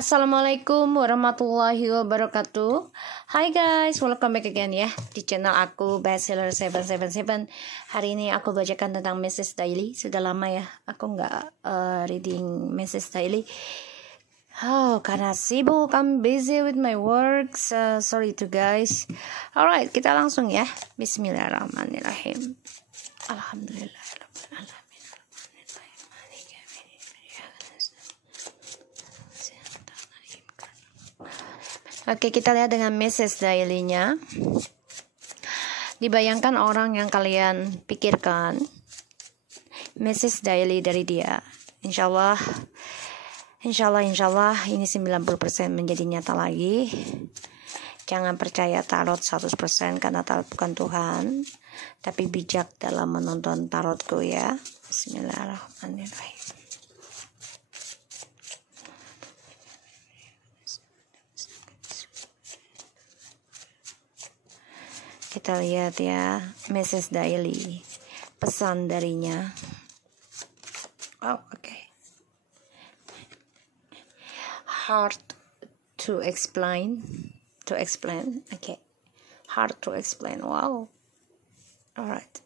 Assalamualaikum warahmatullahi wabarakatuh. Hai guys, welcome back again ya di channel aku Bestseller 777. Hari ini aku bacakan tentang Message Daily. Sudah lama ya aku nggak reading Message Daily. Karena sibuk, I'm busy with my work. Sorry to guys. Alright, kita langsung ya. Bismillahirrahmanirrahim. Alhamdulillah. Oke, kita lihat dengan message daily-nya. Dibayangkan orang yang kalian pikirkan. Message daily dari dia. Insya Allah ini 90% menjadi nyata lagi. Jangan percaya tarot 100% karena tarot bukan Tuhan, tapi bijak dalam menonton tarotku ya. Bismillahirrahmanirrahim. Kita lihat ya, message daily, pesan darinya. Okay. Hard to explain. Okay. Hard to explain. Wow. Alright.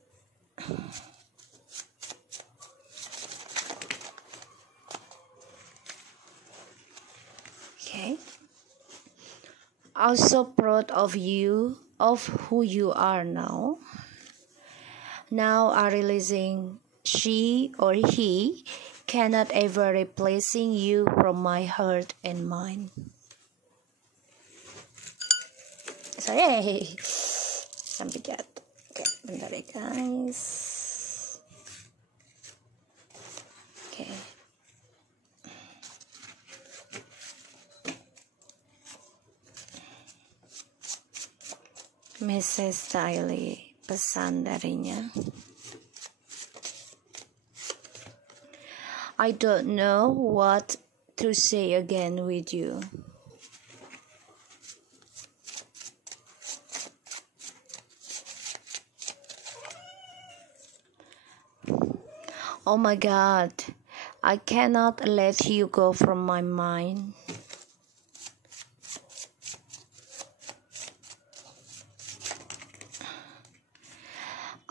Okay. Also proud of you, of who you are now. Now are realizing she or he cannot ever replacing you from my heart and mind. Sorry, sampai jatuh. Oke, bentar ya guys. Oke. Message daily, pesan darinya. I don't know what to say again with you. Oh my God, I cannot let you go from my mind.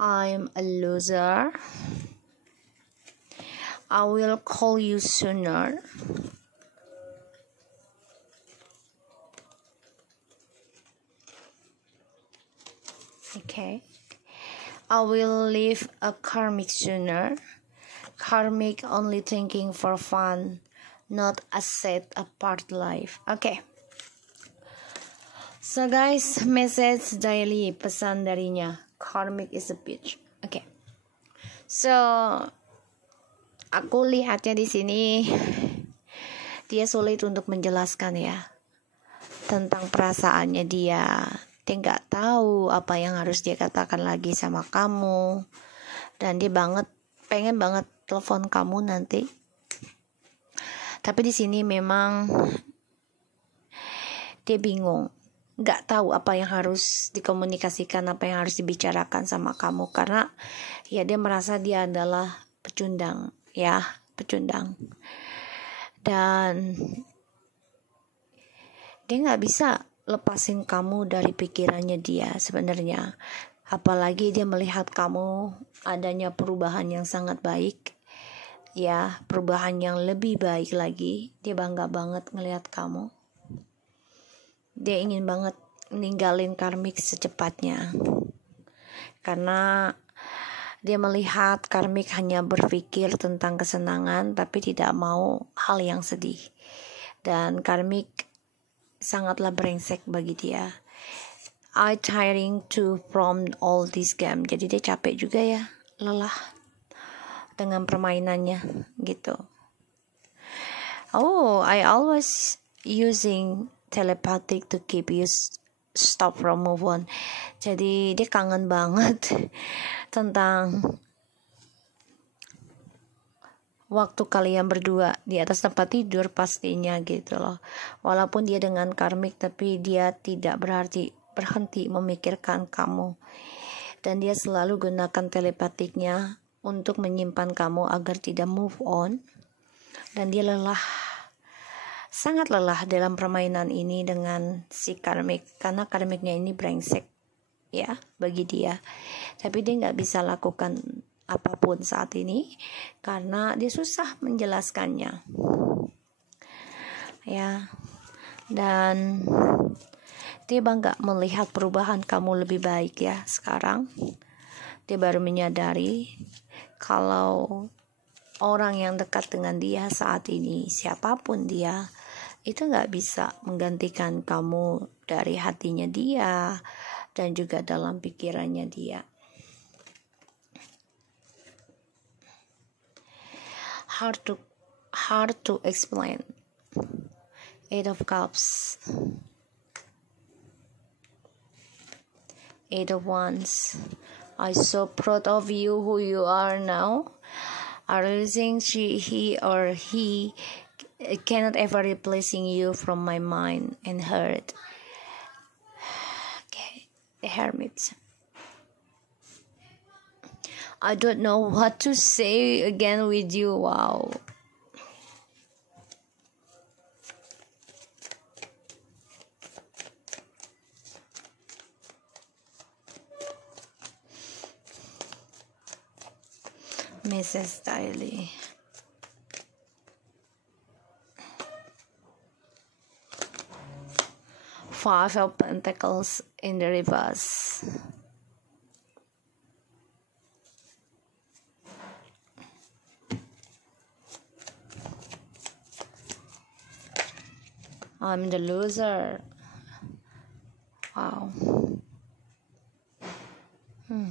I'm a loser. I will call you sooner. Okay. I will leave a karmic sooner. Karmic only thinking for fun, not a set apart life. Okay. So guys, message daily, pesan darinya. Karmic is a bitch. Okay. So aku lihatnya di sini dia sulit untuk menjelaskan ya tentang perasaannya dia. Dia nggak tahu apa yang harus dia katakan lagi sama kamu, dan dia pengen banget telepon kamu nanti. Tapi di sini memang dia bingung, nggak tahu apa yang harus dikomunikasikan, apa yang harus dibicarakan sama kamu, karena ya dia merasa dia adalah pecundang, dan dia nggak bisa lepasin kamu dari pikirannya dia sebenarnya. Apalagi dia melihat kamu adanya perubahan yang sangat baik, ya, perubahan yang lebih baik lagi. Dia bangga banget ngelihat kamu. Dia ingin banget ninggalin karmik secepatnya, karena dia melihat karmik hanya berpikir tentang kesenangan tapi tidak mau hal yang sedih, dan karmik sangatlah brengsek bagi dia. I tiring to from all this game. Jadi dia capek juga ya, lelah dengan permainannya gitu. I always using telepathic to keep you stop from move on. Jadi dia kangen banget tentang waktu kalian berdua di atas tempat tidur pastinya gitu loh. Walaupun dia dengan karmik, tapi dia tidak berhenti memikirkan kamu, dan dia selalu gunakan telepatiknya untuk menyimpan kamu agar tidak move on, dan dia lelah sangat lelah dalam permainan ini dengan si karmik, karena karmiknya ini brengsek ya bagi dia. Tapi dia nggak bisa lakukan apapun saat ini karena dia susah menjelaskannya ya. Dan dia bangga melihat perubahan kamu lebih baik ya sekarang. Dia baru menyadari kalau orang yang dekat dengan dia saat ini, siapapun dia, itu gak bisa menggantikan kamu dari hatinya dia dan juga dalam pikirannya dia. Hard to explain. Eight of Cups, Eight of Wands. I'm so proud of you, who you are now. I really think he cannot ever replacing you from my mind and heart. Okay, the Hermit. I don't know what to say again with you. Wow. Mrs. Daily. Five of Pentacles in the reverse. I'm the loser. Wow.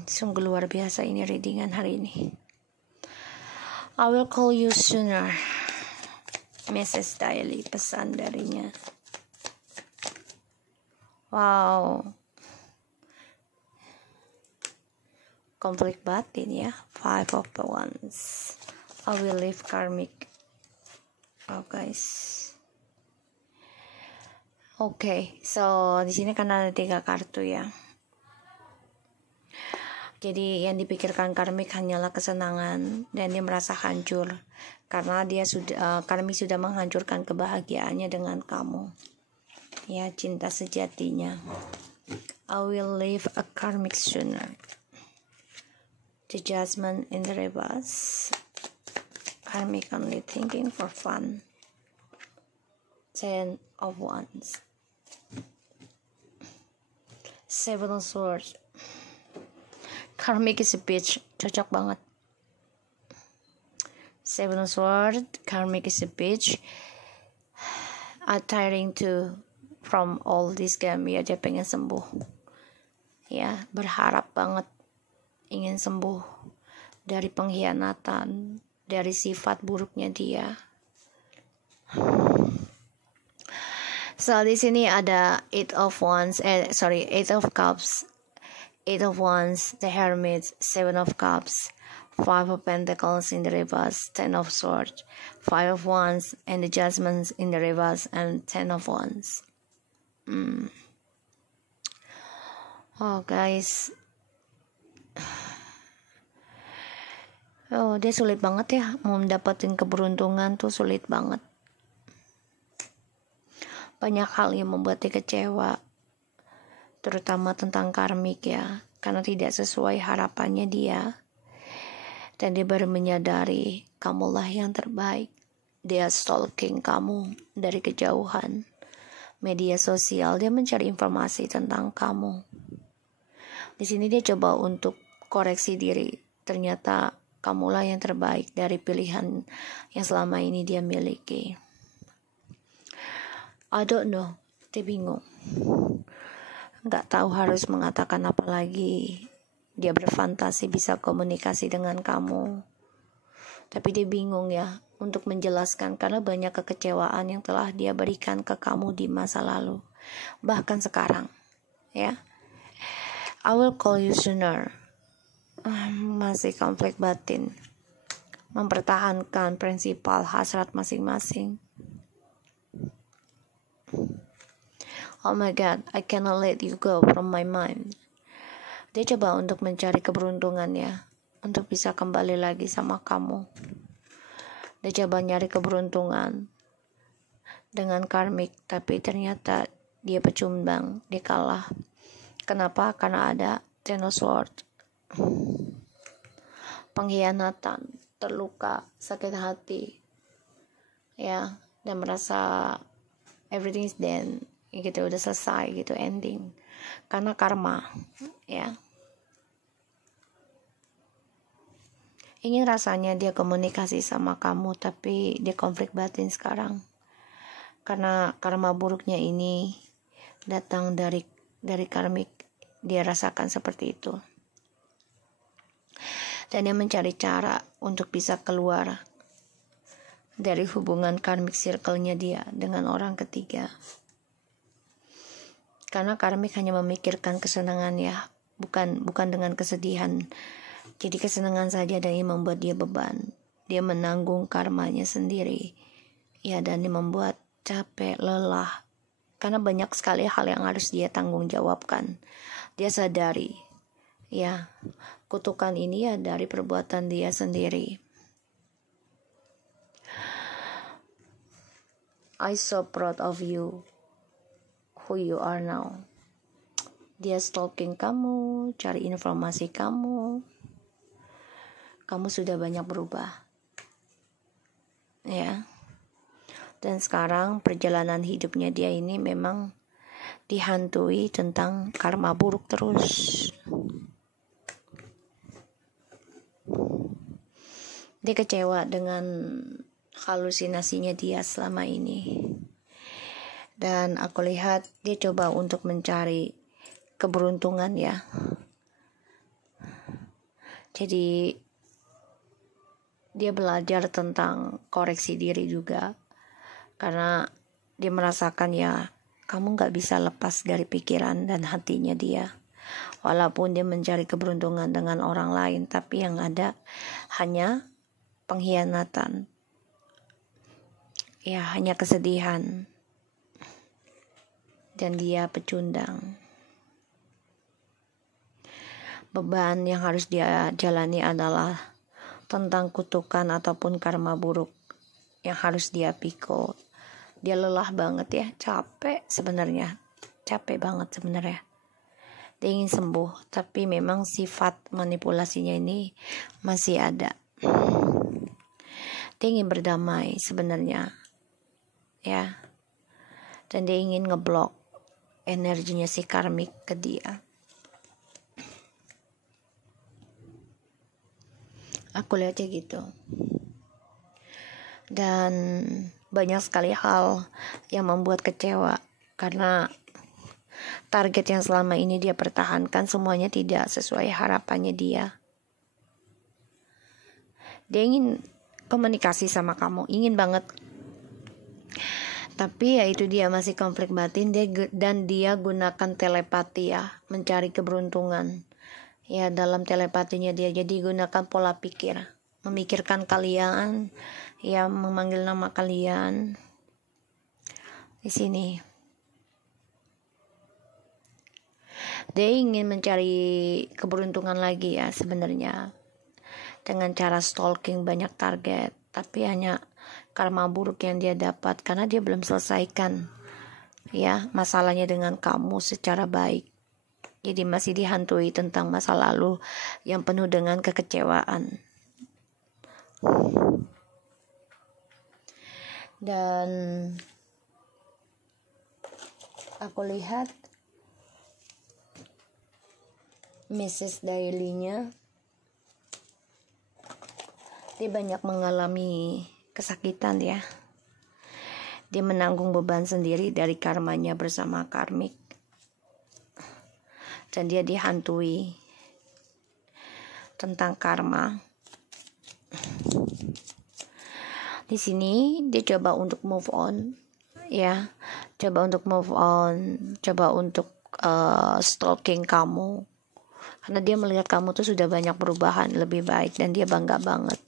Sungguh luar biasa ini readingan hari ini. I will call you sooner. Mrs. Daily, pesan darinya. Wow. Konflik batin ya. Five of Wands. I will leave karmic. Oh guys. Oke, so di sini kan ada 3 kartu ya. Jadi yang dipikirkan karmik hanyalah kesenangan dan dia merasa hancur karena dia karmik sudah menghancurkan kebahagiaannya dengan kamu. Ya, cinta sejatinya. I will leave a karmic sooner. The Judgment in the reverse. Karmic only thinking for fun. 10 of Wands. 7 of Swords. Karmic is a bitch, cocok banget. 7 of Swords, karmic is a bitch. Tiring from all this game, ya dia pengen sembuh. Ya, berharap banget ingin sembuh dari pengkhianatan, dari sifat buruknya dia. So di sini ada Eight of Cups. 8 of Wands, the Hermit, 7 of Cups, 5 of Pentacles in the reverse, 10 of Swords, 5 of Wands, and the Judgments in the reverse, and 10 of Wands. Oh guys, dia sulit banget ya, mau mendapatkan keberuntungan tuh sulit banget. Banyak hal yang membuat dia kecewa, terutama tentang karmik ya, karena tidak sesuai harapannya dia. Dan dia baru menyadari kamulah yang terbaik. Dia stalking kamu dari kejauhan. Media sosial, dia mencari informasi tentang kamu. Di sini dia coba untuk koreksi diri. Ternyata kamulah yang terbaik dari pilihan yang selama ini dia miliki. I don't know, dia bingung. Gak tahu harus mengatakan apa lagi. Dia berfantasi bisa komunikasi dengan kamu, tapi dia bingung ya untuk menjelaskan karena banyak kekecewaan yang telah dia berikan ke kamu di masa lalu, bahkan sekarang ya. I will call you sooner. Masih konflik batin, mempertahankan prinsipal hasrat masing-masing. Oh my God, I cannot let you go from my mind. Dia coba untuk mencari keberuntungannya, untuk bisa kembali lagi sama kamu. Dia coba nyari keberuntungan. dengan karmik, tapi ternyata dia pecundang, dia kalah. Kenapa? Karena ada Ten of Swords, pengkhianatan, terluka, sakit hati, ya, dan merasa everything is done, gitu, udah selesai gitu, ending, karena karma, ya. Ingin rasanya dia komunikasi sama kamu, tapi dia konflik batin sekarang, karena karma buruknya ini datang dari karmik. Dia rasakan seperti itu, dan dia mencari cara untuk bisa keluar dari hubungan karmik circle-nya dia dengan orang ketiga. Karena karmik hanya memikirkan kesenangan, ya, bukan dengan kesedihan. Jadi kesenangan saja, dan ini membuat dia beban. Dia menanggung karmanya sendiri, ya, dan dia membuat capek, lelah, karena banyak sekali hal yang harus dia tanggung jawabkan. Dia sadari, ya, kutukan ini ya dari perbuatan dia sendiri. I so proud of you, who you are now. Dia stalking kamu, cari informasi kamu. Kamu sudah banyak berubah, ya. Dan sekarang perjalanan hidupnya dia ini memang dihantui tentang karma buruk terus. Dia kecewa dengan halusinasinya dia selama ini. Dan aku lihat dia coba untuk mencari keberuntungan, ya. Jadi dia belajar tentang koreksi diri juga, karena dia merasakan, ya, kamu gak bisa lepas dari pikiran dan hatinya dia. Walaupun dia mencari keberuntungan dengan orang lain, tapi yang ada hanya pengkhianatan, ya, hanya kesedihan, dan dia pecundang. Beban yang harus dia jalani adalah tentang kutukan ataupun karma buruk yang harus dia pikul. Dia lelah banget, ya, capek banget sebenarnya. Dia ingin sembuh, tapi memang sifat manipulasinya ini masih ada. Dia ingin berdamai sebenarnya, ya, dan dia ingin ngeblok energinya si karmik ke dia. Aku lihatnya gitu. Dan banyak sekali hal yang membuat kecewa, karena target yang selama ini dia pertahankan semuanya tidak sesuai harapannya dia. Dia ingin komunikasi sama kamu, ingin banget, tapi ya itu dia, masih konflik batin. Dan dia gunakan telepati, ya, mencari keberuntungan, ya, dalam telepatinya dia. Jadi gunakan pola pikir, memikirkan kalian, ya, memanggil nama kalian di sini. Dia ingin mencari keberuntungan lagi, ya, sebenarnya dengan cara stalking banyak target, tapi hanya karma buruk yang dia dapat karena dia belum selesaikan, ya, masalahnya dengan kamu secara baik. Jadi masih dihantui tentang masa lalu yang penuh dengan kekecewaan. Dan aku lihat Mrs. Daily-nya, dia banyak mengalami kesakitan, ya. Dia menanggung beban sendiri dari karmanya bersama karmik, dan dia dihantui tentang karma. Di sini dia coba untuk move on, ya, coba untuk stalking kamu, karena dia melihat kamu tuh sudah banyak perubahan, lebih baik, dan dia bangga banget.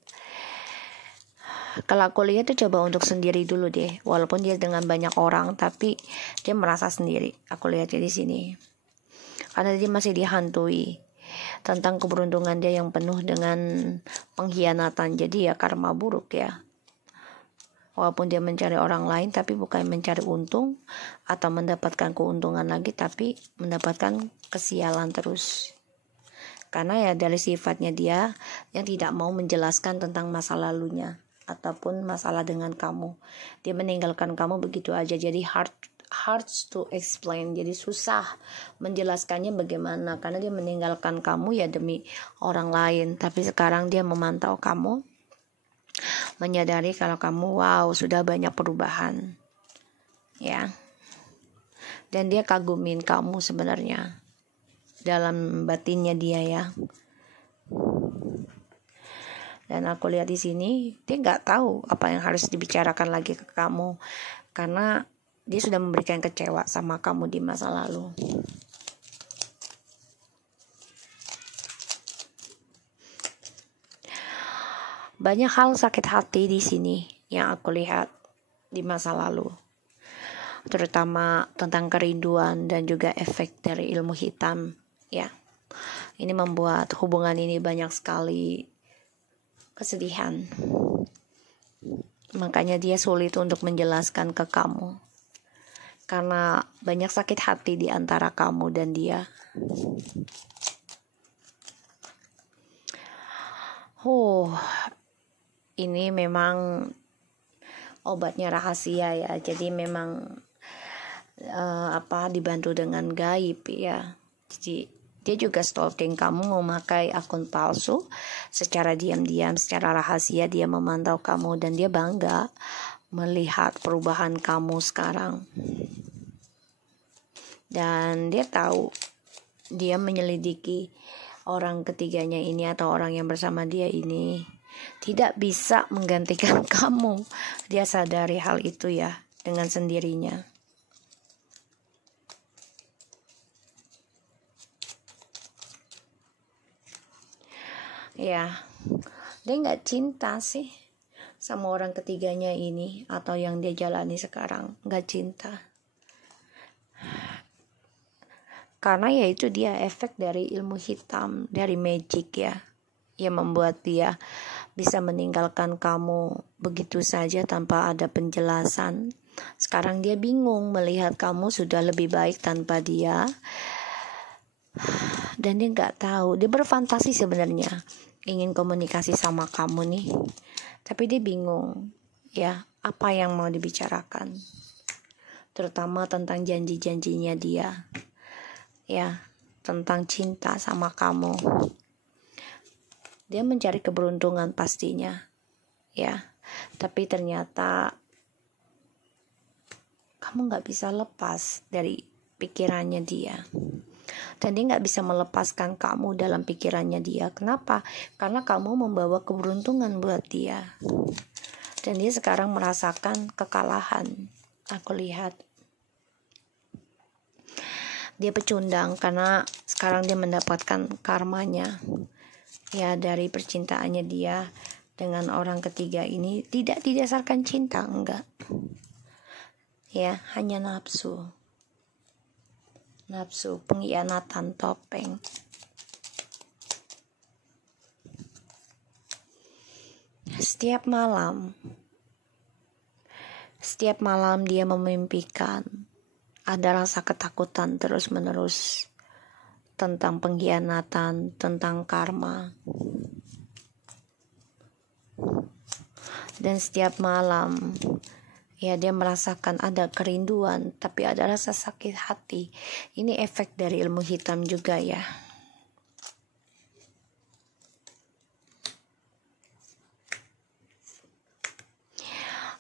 Kalau aku lihat tuh coba untuk sendiri dulu deh, walaupun dia dengan banyak orang, tapi dia merasa sendiri. Aku lihatnya di sini, karena dia masih dihantui tentang keberuntungan dia yang penuh dengan pengkhianatan. Jadi ya karma buruk, ya. Walaupun dia mencari orang lain, tapi bukan mencari untung atau mendapatkan keuntungan lagi, tapi mendapatkan kesialan terus. Karena ya dari sifatnya dia yang tidak mau menjelaskan tentang masa lalunya ataupun masalah dengan kamu. Dia meninggalkan kamu begitu aja, jadi hard to explain, jadi susah menjelaskannya bagaimana, karena dia meninggalkan kamu ya demi orang lain. Tapi sekarang dia memantau kamu, menyadari kalau kamu sudah banyak perubahan ya, dan dia kagumin kamu sebenarnya dalam batinnya dia ya. Dan aku lihat di sini dia nggak tahu apa yang harus dibicarakan lagi ke kamu, karena dia sudah memberikan kecewa sama kamu di masa lalu. Banyak hal sakit hati di sini yang aku lihat di masa lalu, terutama tentang kerinduan dan juga efek dari ilmu hitam ya. Ini membuat hubungan ini banyak sekali kesedihan. Makanya dia sulit untuk menjelaskan ke kamu, karena banyak sakit hati di antara kamu dan dia. Ini memang obatnya rahasia ya. Jadi memang dibantu dengan gaib ya. Jadi dia juga stalking kamu, memakai akun palsu secara diam-diam, secara rahasia. Dia memantau kamu dan dia bangga melihat perubahan kamu sekarang. Dan dia tahu dia menyelidiki orang ketiganya ini atau orang yang bersama dia ini tidak bisa menggantikan kamu. Dia sadari hal itu ya dengan sendirinya. Ya, dia nggak cinta sih sama orang ketiganya ini atau yang dia jalani sekarang, nggak cinta. Karena ya itu dia efek dari ilmu hitam, dari magic ya, yang membuat dia bisa meninggalkan kamu begitu saja tanpa ada penjelasan. Sekarang dia bingung melihat kamu sudah lebih baik tanpa dia, dan dia nggak tahu. Dia berfantasi sebenarnya ingin komunikasi sama kamu nih, tapi dia bingung ya apa yang mau dibicarakan, terutama tentang janji-janjinya dia ya, tentang cinta sama kamu. Dia mencari keberuntungan pastinya ya, tapi ternyata kamu gak bisa lepas dari pikirannya dia, dan dia gak bisa melepaskan kamu dalam pikirannya dia. Kenapa? Karena kamu membawa keberuntungan buat dia, dan dia sekarang merasakan kekalahan. Aku lihat dia pecundang karena sekarang dia mendapatkan karmanya ya dari percintaannya dia dengan orang ketiga ini. Tidak didasarkan cinta, enggak ya, hanya nafsu, pengkhianatan, topeng. Setiap malam dia memimpikan, ada rasa ketakutan terus-menerus tentang pengkhianatan, tentang karma. Dan setiap malam ya dia merasakan ada kerinduan, tapi ada rasa sakit hati. Ini efek dari ilmu hitam juga ya.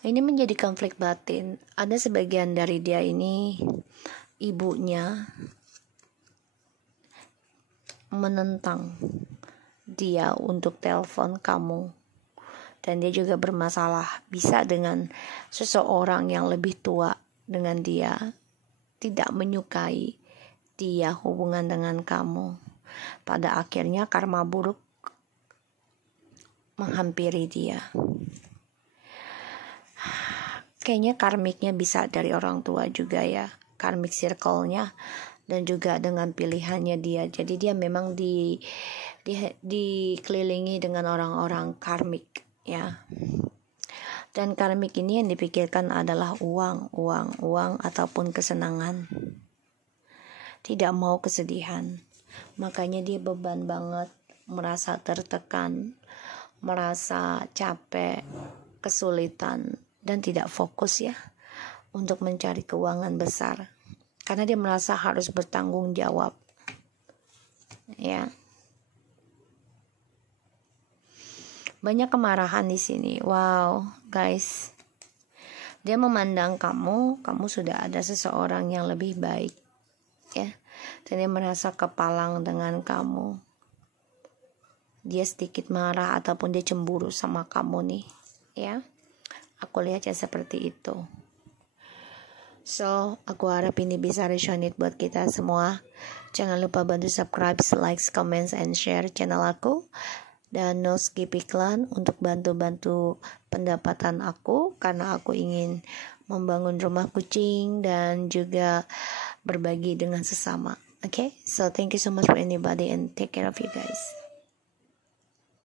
Ini menjadi konflik batin. Ada sebagian dari dia ini, ibunya menentang dia untuk telepon kamu, dan dia juga bermasalah bisa dengan seseorang yang lebih tua dengan dia, tidak menyukai dia hubungan dengan kamu. Pada akhirnya karma buruk menghampiri dia. Kayaknya karmiknya bisa dari orang tua juga ya, karmik circle-nya, dan juga dengan pilihannya dia. Jadi dia memang dikelilingi dengan orang-orang karmik ya. Dan karmik ini yang dipikirkan adalah uang ataupun kesenangan. Tidak mau kesedihan. Makanya dia beban banget, merasa tertekan, merasa capek, kesulitan, dan tidak fokus ya untuk mencari keuangan besar. Karena dia merasa harus bertanggung jawab. Ya. Banyak kemarahan di sini. Wow, guys. Dia memandang kamu sudah ada seseorang yang lebih baik. Ya. Dan dia merasa kepalang dengan kamu. Dia sedikit marah ataupun dia cemburu sama kamu nih, ya. Aku lihatnya seperti itu. So, aku harap ini bisa resonate buat kita semua. Jangan lupa bantu subscribe, like, comments, and share channel aku. Dan no skip iklan untuk bantu-bantu pendapatan aku, karena aku ingin membangun rumah kucing dan juga berbagi dengan sesama. Okay, so thank you so much for anybody and take care of you guys.